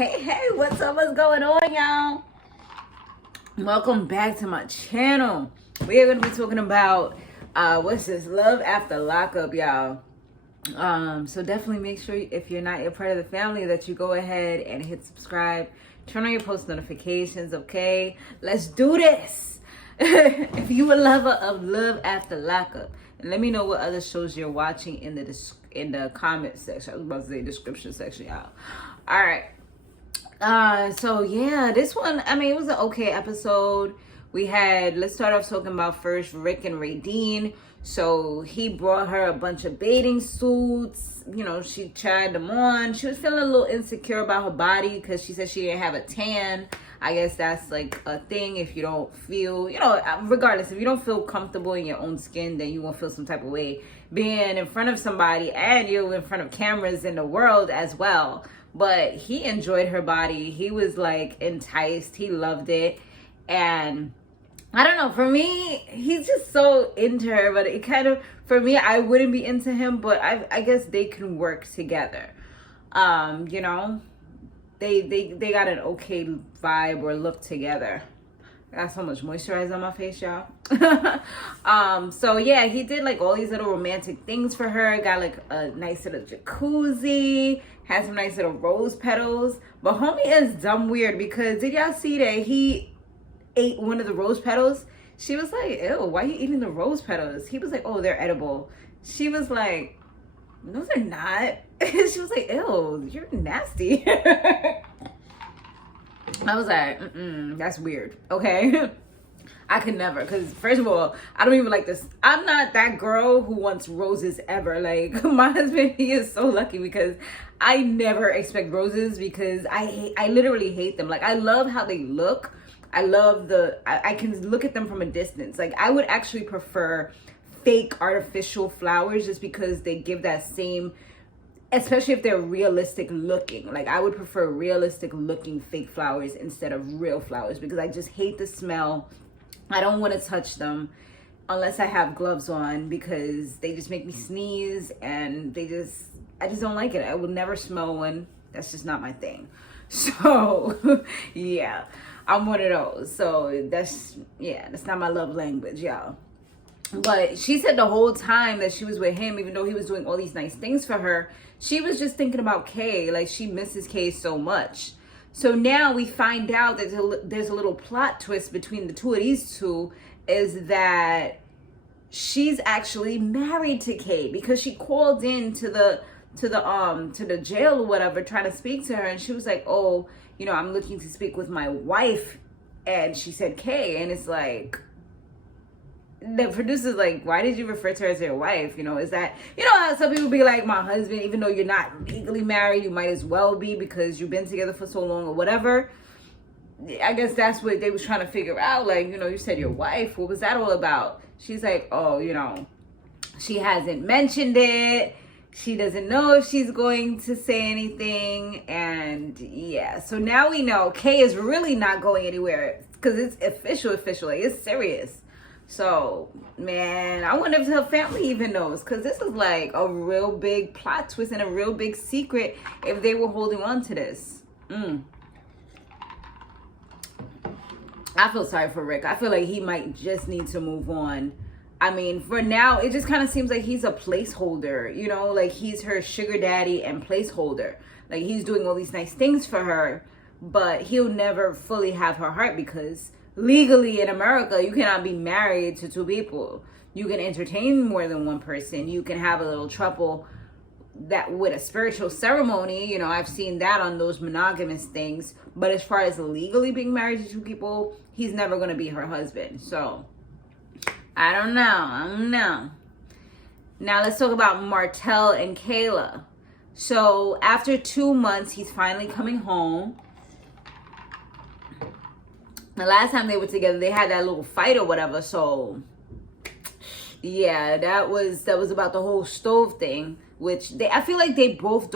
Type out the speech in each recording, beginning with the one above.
Hey, what's up? What's going on, y'all? Welcome back to my channel. We are going to be talking about what's this, love after lockup, y'all. So definitely make sure, if you're not a part of the family, that you go ahead and hit subscribe, turn on your post notifications. Okay, let's do this. If you a lover of love after lockup, and let me know what other shows you're watching in the comment section. I was about to say description section, y'all. All right. So yeah, this one, I mean, it was an okay episode. Let's start off talking about first Rick and Reydean. So he brought her a bunch of bathing suits. You know, she tried them on. She was feeling a little insecure about her body because she said she didn't have a tan. I guess that's like a thing. If you don't feel, regardless, if you don't feel comfortable in your own skin, then you won't feel some type of way being in front of somebody, and you're in front of cameras in the world as well. But he enjoyed her body. He was like enticed. He loved it. And I don't know, for me, he's just so into her, but it kind of, for me, I wouldn't be into him, but I guess they can work together. They got an okay vibe or look together. I got so much moisturizer on my face, y'all. So yeah, he did like all these little romantic things for her. Got like a nice little jacuzzi, had some nice little rose petals. But homie is dumb weird, because did y'all see that he ate one of the rose petals? She was like, ew, why are you eating the rose petals? He was like, oh, they're edible. She was like, no, they're not. She was like, ew, you're nasty. I was like, that's weird. Okay. I could never, because first of all, I don't even like this. I'm not that girl who wants roses ever. Like, my husband, he is so lucky, because I never expect roses, because I literally hate them. Like, I love how they look. I love I can look at them from a distance. Like, I would actually prefer fake artificial flowers, just because they give that same, especially if they're realistic looking. Like, I would prefer realistic looking fake flowers instead of real flowers, because I just hate the smell. I don't want to touch them unless I have gloves on, because they just make me sneeze, and I just don't like it. I will never smell one. That's just not my thing. So yeah, I'm one of those. So that's not my love language, y'all. But she said the whole time that she was with him, even though he was doing all these nice things for her, she was just thinking about Kay. Like, she misses Kay so much. So now we find out that there's a little plot twist between the two of these two, is that she's actually married to Kay, because she called in to the jail or whatever, trying to speak to her, and she was like, oh, I'm looking to speak with my wife, and she said Kay, and it's like, the producer's like, why did you refer to her as your wife? Is that, how some people be like, my husband, even though you're not legally married, you might as well be, because you've been together for so long or whatever. I guess that's what they was trying to figure out. Like, you said your wife, what was that all about? She's like, oh, she hasn't mentioned it. She doesn't know if she's going to say anything. And yeah, so now we know Kay is really not going anywhere, because it's official. Like, it's serious. So, man, I wonder if her family even knows, because this is like a real big plot twist and a real big secret if they were holding on to this. I feel sorry for Rick. I feel like he might just need to move on. I mean, for now, it just kind of seems like he's a placeholder, like he's her sugar daddy and placeholder. Like, he's doing all these nice things for her, but he'll never fully have her heart, because legally in America, you cannot be married to two people. You can entertain more than one person. You can have a little trouble that with a spiritual ceremony. I've seen that on those monogamous things. But as far as legally being married to two people, he's never going to be her husband. So, I don't know. Now let's talk about Martell and Kayla. So after 2 months, he's finally coming home. The last time they were together, they had that little fight or whatever. So yeah, that was about the whole stove thing, which I feel like they both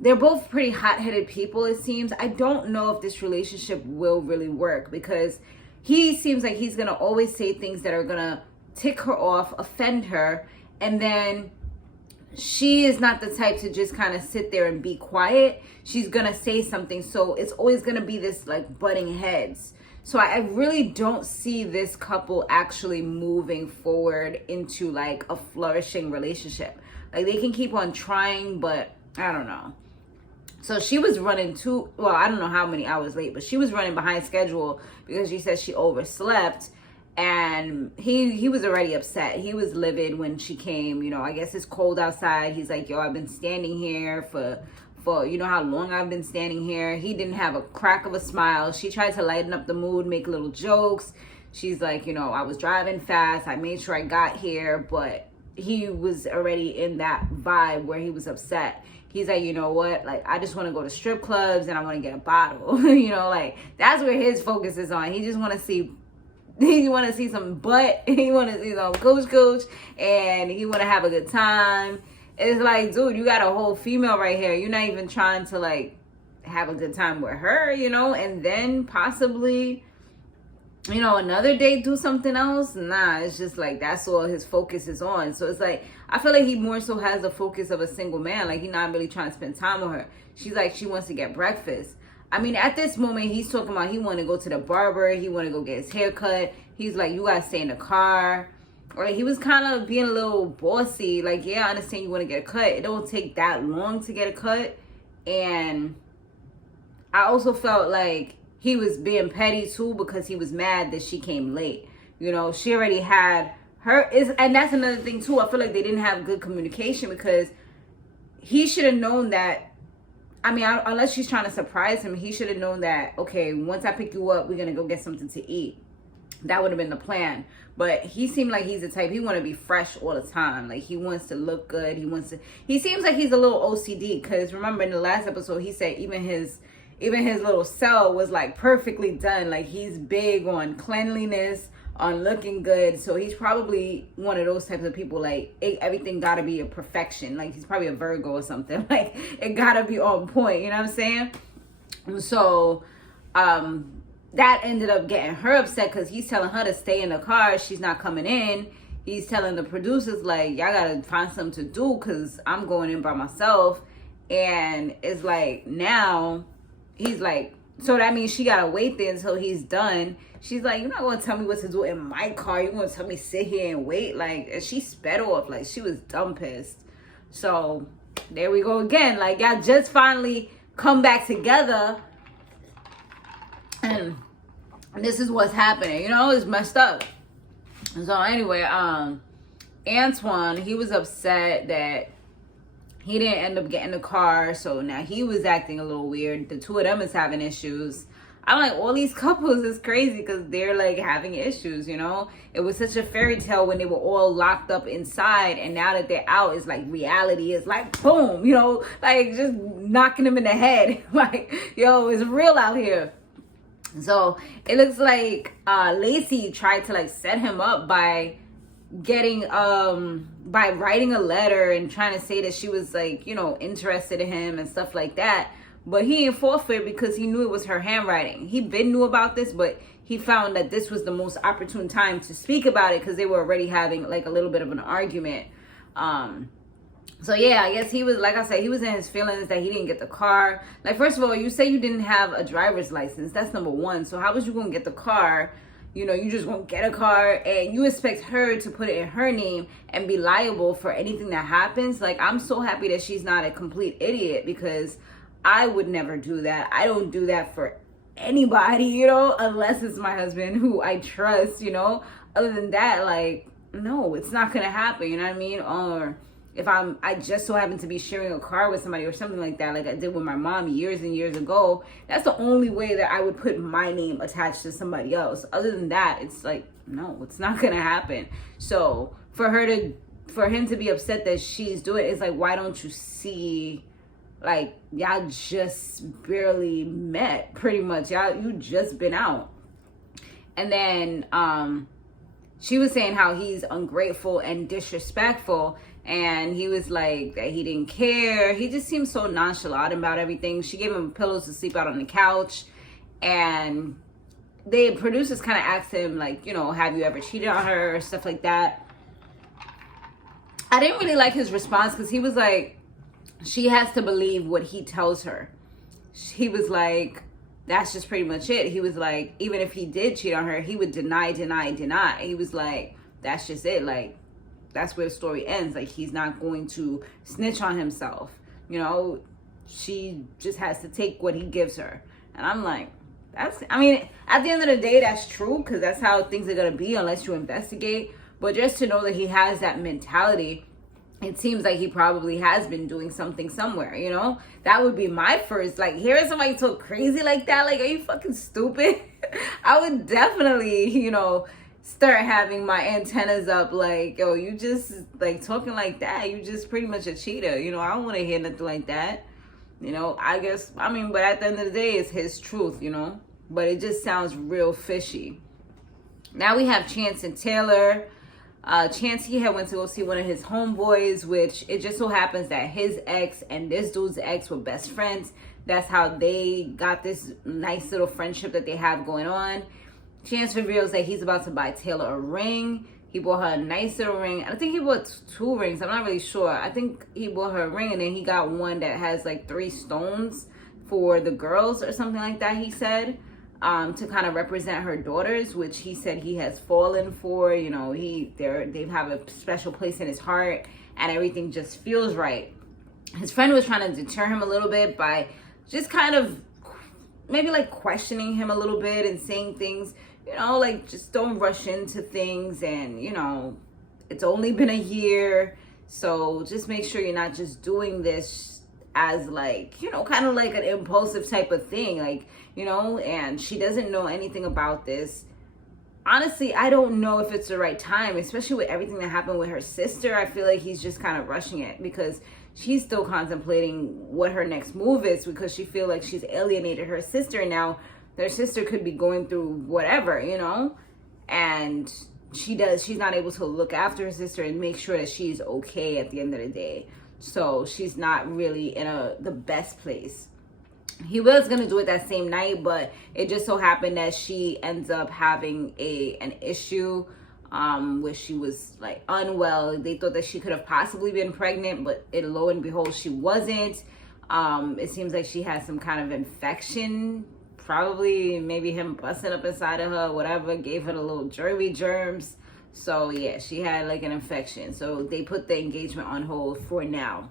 they're both pretty hot-headed people, it seems. I don't know if this relationship will really work, because he seems like he's gonna always say things that are gonna tick her off, offend her, and then she is not the type to just kind of sit there and be quiet. She's gonna say something, so it's always gonna be this like butting heads. So I really don't see this couple actually moving forward into like a flourishing relationship. Like they can keep on trying, but I don't know. So she was running I don't know how many hours late, but she was running behind schedule because she said she overslept. And he was already upset. He was livid when she came. You know, I guess it's cold outside. He's like, yo, I've been standing here for you know how long I've been standing here. He didn't have a crack of a smile. She tried to lighten up the mood, make little jokes. She's like, you know, I was driving fast. I made sure I got here, but he was already in that vibe where he was upset. He's like, you know what? Like, I just want to go to strip clubs and I want to get a bottle. You know, like that's where his focus is on. He just want to see. He want to see some butt. He want to see some cooch, and he want to have a good time. It's like, dude, you got a whole female right here. You're not even trying to like have a good time with her, you know, and then possibly, you know, another date do something else. Nah, it's just like that's all his focus is on. So it's like I feel like he more so has the focus of a single man. Like he's not really trying to spend time with her. She's like she wants to get breakfast. I mean, at this moment, he's talking about he want to go to the barber. He want to go get his hair cut. He's like, you got to stay in the car. Or like, he was kind of being a little bossy. Like, yeah, I understand you want to get a cut. It don't take that long to get a cut. And I also felt like he was being petty, too, because he was mad that she came late. You know, she already had and that's another thing, too. I feel like they didn't have good communication because he should have known that. I mean, unless she's trying to surprise him, he should have known that, okay, once I pick you up, we're going to go get something to eat. That would have been the plan. But he seemed like he's the type, he want to be fresh all the time. Like, he wants to look good. He seems like he's a little OCD. Because remember in the last episode, he said even his little cell was, like, perfectly done. Like, he's big on cleanliness, on looking good. So he's probably one of those types of people, like everything gotta be a perfection. Like he's probably a Virgo or something. Like it gotta be on point, you know what I'm saying? So that ended up getting her upset because he's telling her to stay in the car. She's not coming in. He's telling the producers like, y'all gotta find something to do because I'm going in by myself. And it's like now he's like, so that means she gotta wait there until he's done. She's like, you're not gonna tell me what to do in my car. You're gonna tell me sit here and wait. Like, and she sped off. Like, she was dumb pissed. So, there we go again. Like, y'all just finally come back together. And this is what's happening. You know, it's messed up. So, anyway, Antoine, he was upset that he didn't end up getting the car. So, now he was acting a little weird. The two of them is having issues. I'm like, all these couples is crazy because they're like having issues, you know? It was such a fairy tale when they were all locked up inside, and now that they're out, it's like reality is like boom, you know, like just knocking them in the head. Like, yo, it's real out here. So it looks like Lacey tried to like set him up by by writing a letter and trying to say that she was like, you know, interested in him and stuff like that. But he didn't fall for it because he knew it was her handwriting. He been knew about this, but he found that this was the most opportune time to speak about it because they were already having like a little bit of an argument. So yeah, I guess he was, like I said, he was in his feelings that he didn't get the car. Like, first of all, you say you didn't have a driver's license. That's number one. So how was you going to get the car? You know, you just going to get a car and you expect her to put it in her name and be liable for anything that happens. Like, I'm so happy that she's not a complete idiot because I would never do that. I don't do that for anybody, you know, unless it's my husband who I trust, you know. Other than that, like, no, it's not going to happen, you know what I mean? Or if I just so happen to be sharing a car with somebody or something like that, like I did with my mom years and years ago, that's the only way that I would put my name attached to somebody else. Other than that, it's like, no, it's not going to happen. So for him to be upset that she's doing it, it's like, why don't you see, like, y'all just barely met, pretty much. You just been out. And then she was saying how he's ungrateful and disrespectful. And he was like that he didn't care. He just seemed so nonchalant about everything. She gave him pillows to sleep out on the couch. And the producers kind of asked him, like, you know, have you ever cheated on her or stuff like that. I didn't really like his response because he was like, she has to believe what he tells her. He was like, that's just pretty much it. He was like, even if he did cheat on her, he would deny. He was like, that's just it. Like, that's where the story ends. Like, he's not going to snitch on himself. You know, she just has to take what he gives her. And I'm like, I mean, at the end of the day, that's true, because that's how things are going to be unless you investigate. But just to know that he has that mentality, it seems like he probably has been doing something somewhere, you know? That would be my first, like, hearing somebody talk crazy like that, like, are you fucking stupid? I would definitely, you know, start having my antennas up, like, yo, you just, like, talking like that, you just pretty much a cheater, you know? I don't want to hear nothing like that, you know? I guess, I mean, but at the end of the day, it's his truth, you know? But it just sounds real fishy. Now we have Chance and Taylor. Chance, he had went to go see one of his homeboys, which it just so happens that his ex and this dude's ex were best friends. That's how they got this nice little friendship that they have going on. Chance reveals that he's about to buy Taylor a ring. He bought her a nice little ring. I think he bought 2 rings. I'm not really sure. I think he bought her a ring, and then he got one that has like 3 stones for the girls or something like that, he said. To kind of represent her daughters, which he said he has fallen for. You know, they have a special place in his heart, and everything just feels right. His friend was trying to deter him a little bit by just kind of maybe like questioning him a little bit and saying things, you know, like, just don't rush into things, and, you know, it's only been a year, so just make sure you're not just doing this as, like, you know, kind of like an impulsive type of thing, like, you know, and she doesn't know anything about this. Honestly, I don't know if it's the right time, especially with everything that happened with her sister. I feel like he's just kind of rushing it, because she's still contemplating what her next move is, because she feels like she's alienated her sister. Now their sister could be going through whatever, you know, and she's not able to look after her sister and make sure that she's okay at the end of the day. So she's not really in the best place. He was going to do it that same night, but it just so happened that she ends up having an issue where she was like unwell. They thought that she could have possibly been pregnant, but lo and behold, she wasn't. It seems like she had some kind of infection, probably maybe him busting up inside of her, whatever, gave her the little germs. So yeah, she had like an infection. So they put the engagement on hold for now.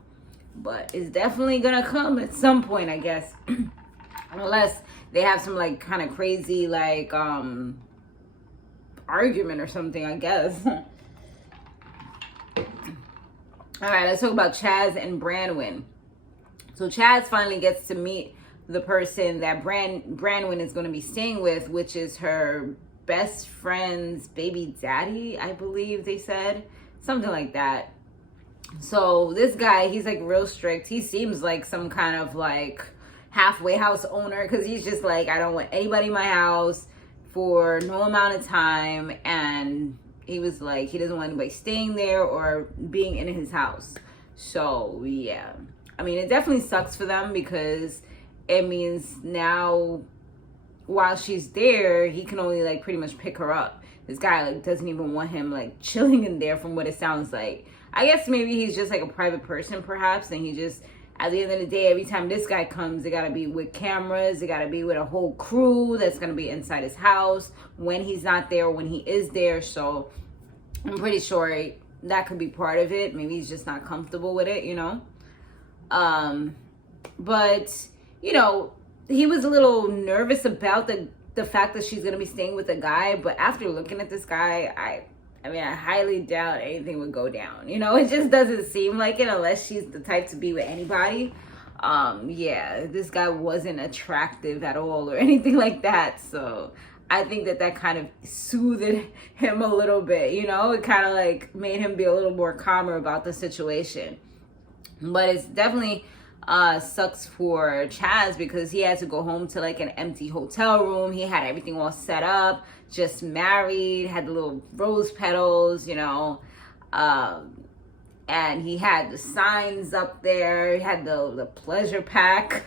But it's definitely gonna come at some point, I guess. Unless they have some like kind of crazy like argument or something, I guess. All right, let's talk about Chaz and Branwen. So Chaz finally gets to meet the person that Branwen is going to be staying with, which is her best friend's baby daddy, I believe they said. Something like that. So this guy, he's like real strict. He seems like some kind of like halfway house owner, because he's just like, I don't want anybody in my house for no amount of time. And he was like, he doesn't want anybody staying there or being in his house. So yeah, I mean, it definitely sucks for them, because it means now while she's there, he can only like pretty much pick her up. This guy like doesn't even want him like chilling in there, from what it sounds like. I guess maybe he's just like a private person perhaps, and he just, at the end of the day, every time this guy comes, they gotta be with cameras, they gotta be with a whole crew that's gonna be inside his house when he's not there or when he is there. So I'm pretty sure that could be part of it. Maybe he's just not comfortable with it, you know. But you know, he was a little nervous about the fact that she's gonna be staying with a guy, but after looking at this guy, I mean, I highly doubt anything would go down. You know, it just doesn't seem like it, unless she's the type to be with anybody. Yeah, this guy wasn't attractive at all or anything like that. So I think that kind of soothed him a little bit, you know. It kind of like made him be a little more calmer about the situation. But it's definitely sucks for Chaz, because he had to go home to like an empty hotel room. He had everything all set up, just married, had the little rose petals, you know, and he had the signs up there. He had the pleasure pack.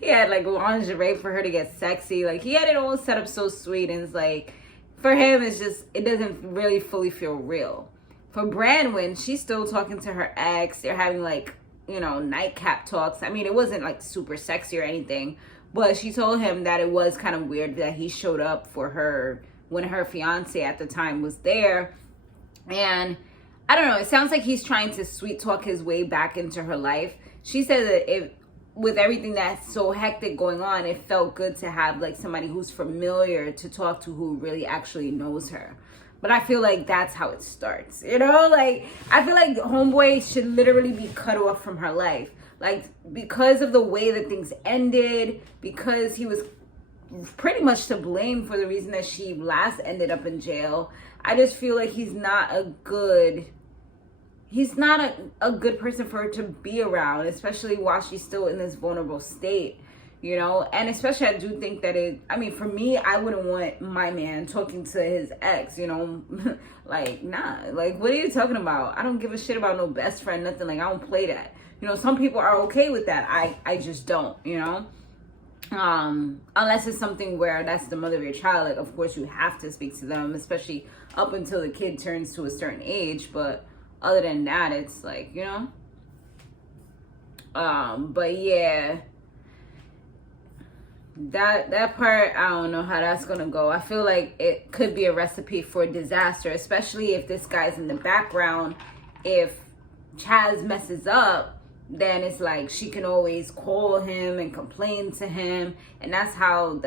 He had like lingerie for her to get sexy. Like, he had it all set up so sweet, and it's like, for him, it's just, it doesn't really fully feel real. for Branwen, she's still talking to her ex. They're having like, you know, nightcap talks. I mean, it wasn't like super sexy or anything, but she told him that it was kind of weird that he showed up for her when her fiance at the time was there. And I don't know, it sounds like he's trying to sweet talk his way back into her life. She said that with everything that's so hectic going on, it felt good to have like somebody who's familiar to talk to, who really actually knows her. But I feel like that's how it starts, you know? Like, I feel like homeboy should literally be cut off from her life. Like, because of the way that things ended, because he was pretty much to blame for the reason that she last ended up in jail, I just feel like he's not a good person for her to be around, especially while she's still in this vulnerable state, you know? And especially, I do think that for me, I wouldn't want my man talking to his ex, you know? Like, nah, like, what are you talking about? I don't give a shit about no best friend, nothing. Like, I don't play that. You know, some people are okay with that. I just don't, you know? Unless it's something where that's the mother of your child, like, of course you have to speak to them, especially up until the kid turns to a certain age. But other than that, it's like, you know, but yeah, that part, I don't know how that's gonna go. I feel like it could be a recipe for disaster, especially if this guy's in the background. If Chaz messes up, then it's like she can always call him and complain to him, and that's how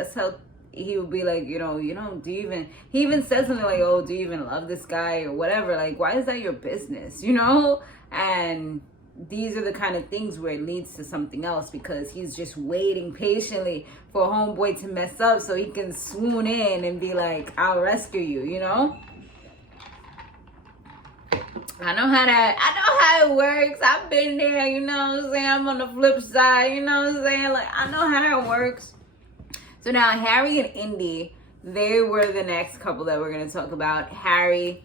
he would be like, you know, do you even, he even says something like, oh, do you even love this guy or whatever? Like, why is that your business, you know? And these are the kind of things where it leads to something else, because he's just waiting patiently for a homeboy to mess up so he can swoon in and be like, I'll rescue you, you know? I know how it works. I've been there, you know what I'm saying? I'm on the flip side, you know what I'm saying? Like, I know how it works. So now Harry and Indy, they were the next couple that we're going to talk about. Harry,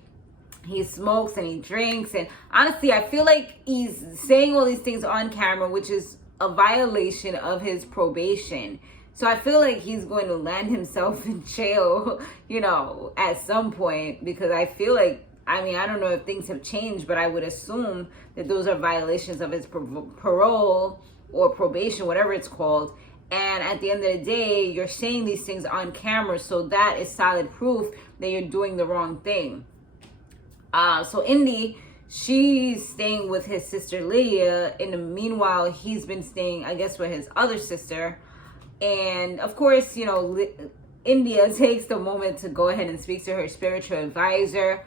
he smokes and he drinks. And honestly, I feel like he's saying all these things on camera, which is a violation of his probation. So I feel like he's going to land himself in jail, you know, at some point, because I feel like, I don't know if things have changed, but I would assume that those are violations of his parole or probation, whatever it's called. And at the end of the day, you're saying these things on camera, so that is solid proof that you're doing the wrong thing. So Indy, she's staying with his sister Lydia. In the meanwhile, he's been staying, I guess, with his other sister. And of course, you know, India takes the moment to go ahead and speak to her spiritual advisor.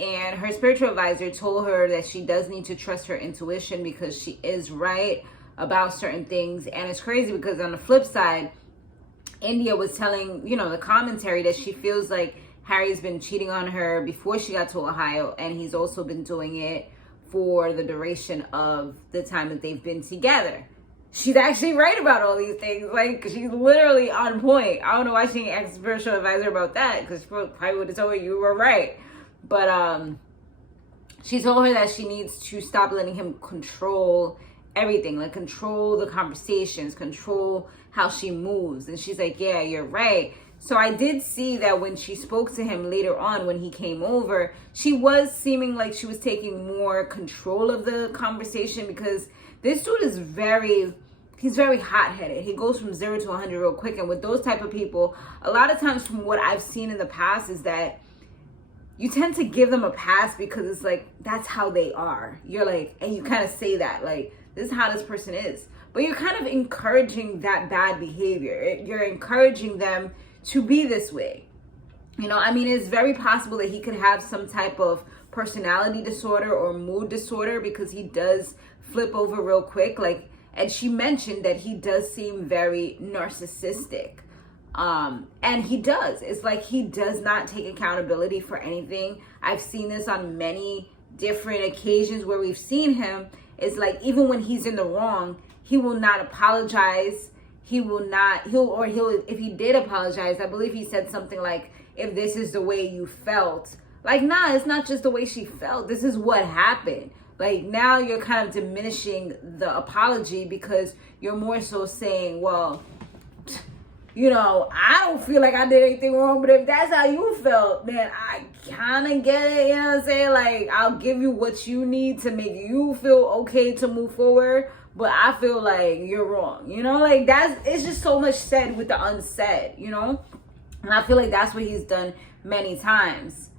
And her spiritual advisor told her that she does need to trust her intuition, because she is right about certain things. And it's crazy because on the flip side, India was telling, you know, the commentary that she feels like Harry's been cheating on her before she got to Ohio, and he's also been doing it for the duration of the time that they've been together. She's actually right about all these things. Like, she's literally on point. I don't know why she didn't ask the spiritual advisor about that, because she probably would have told her you were right. But she told her that she needs to stop letting him control everything, like control the conversations, control how she moves. And she's like, yeah, you're right. So I did see that when she spoke to him later on, when he came over, she was seeming like she was taking more control of the conversation, because this dude is he's very hot-headed. He goes from 0 to 100 real quick. And with those type of people, a lot of times from what I've seen in the past is that you tend to give them a pass, because it's like, that's how they are. You're like, and you kind of say that, like, this is how this person is. But you're kind of encouraging that bad behavior. You're encouraging them to be this way. You know, it's very possible that he could have some type of personality disorder or mood disorder, because he does flip over real quick. Like, and she mentioned that he does seem very narcissistic. And he does. It's like he does not take accountability for anything. I've seen this on many different occasions where we've seen him. It's like, even when he's in the wrong, he will not apologize. If he did apologize, I believe he said something like, if this is the way you felt. Like, nah, it's not just the way she felt. This is what happened. Like, now you're kind of diminishing the apology, because you're more so saying, well, you know, I don't feel like I did anything wrong, but if that's how you felt, then I kind of get it, you know what I'm saying? Like, I'll give you what you need to make you feel okay to move forward, but I feel like you're wrong, you know? Like, it's just so much said with the unsaid, you know? And I feel like that's what he's done many times.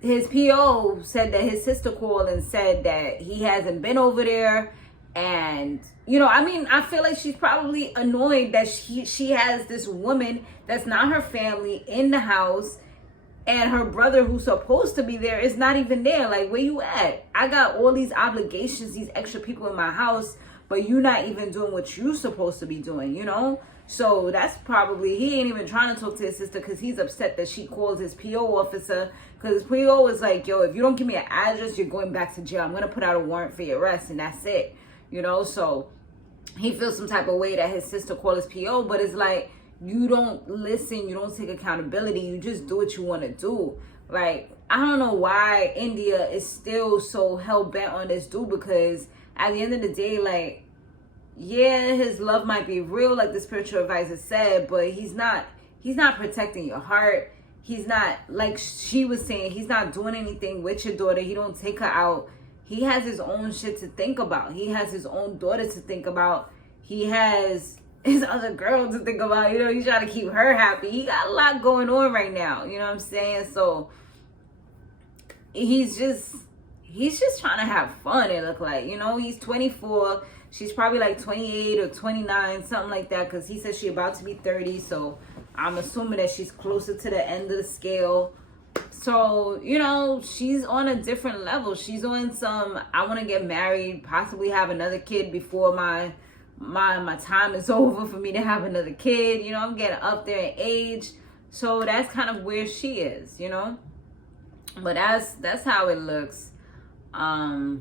His PO said that his sister called and said that he hasn't been over there. And, you know, I mean, I feel like she's probably annoyed that she has this woman that's not her family in the house, and her brother who's supposed to be there is not even there. Like, where you at? I got all these obligations, these extra people in my house, but you not even doing what you supposed to be doing, you know? So that's probably, he ain't even trying to talk to his sister because he's upset that she calls his PO officer, because his PO was like, yo, if you don't give me an address, you're going back to jail. I'm going to put out a warrant for your arrest, and that's it. You know, so he feels some type of way that his sister called his PO, but it's like, you don't listen, you don't take accountability, you just do what you want to do. Like, I don't know why India is still so hell-bent on this dude, because at the end of the day, like, yeah, his love might be real, like the spiritual advisor said, but he's not protecting your heart. He's not, like she was saying, he's not doing anything with your daughter. He don't take her out. He has his own shit to think about. He has his own daughter to think about. He has his other girl to think about. You know, he's trying to keep her happy. He got a lot going on right now. You know what I'm saying? So he's just trying to have fun, it look like. You know, he's 24. She's probably like 28 or 29, something like that, because he says she's about to be 30. So I'm assuming that she's closer to the end of the scale. So, you know, she's on a different level. She's on some, I want to get married, possibly have another kid before my time is over for me to have another kid. You know, I'm getting up there in age. So that's kind of where she is, you know. But that's how it looks. I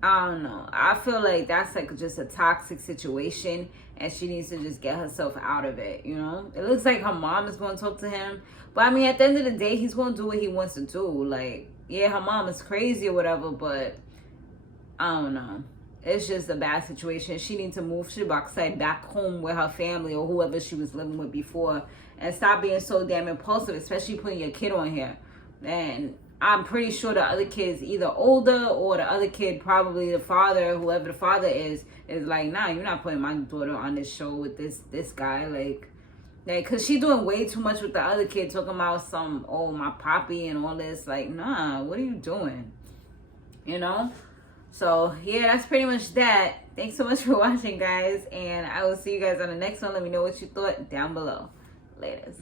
don't know. I feel like that's like just a toxic situation, and she needs to just get herself out of it, you know? It looks like her mom is going to talk to him. But, I mean, at the end of the day, he's going to do what he wants to do. Like, yeah, her mom is crazy or whatever, but I don't know. It's just a bad situation. She needs to move Shibaksai back home with her family or whoever she was living with before, and stop being so damn impulsive, especially putting your kid on here. And I'm pretty sure the other kid's either older, or the other kid, probably the father, whoever the father is like, nah, you're not putting my daughter on this show with this guy. Like, cause she doing way too much with the other kid, talking about some, oh, my poppy and all this. Like, nah, what are you doing? You know? So yeah, that's pretty much that. Thanks so much for watching, guys, and I will see you guys on the next one. Let me know what you thought down below. Laters.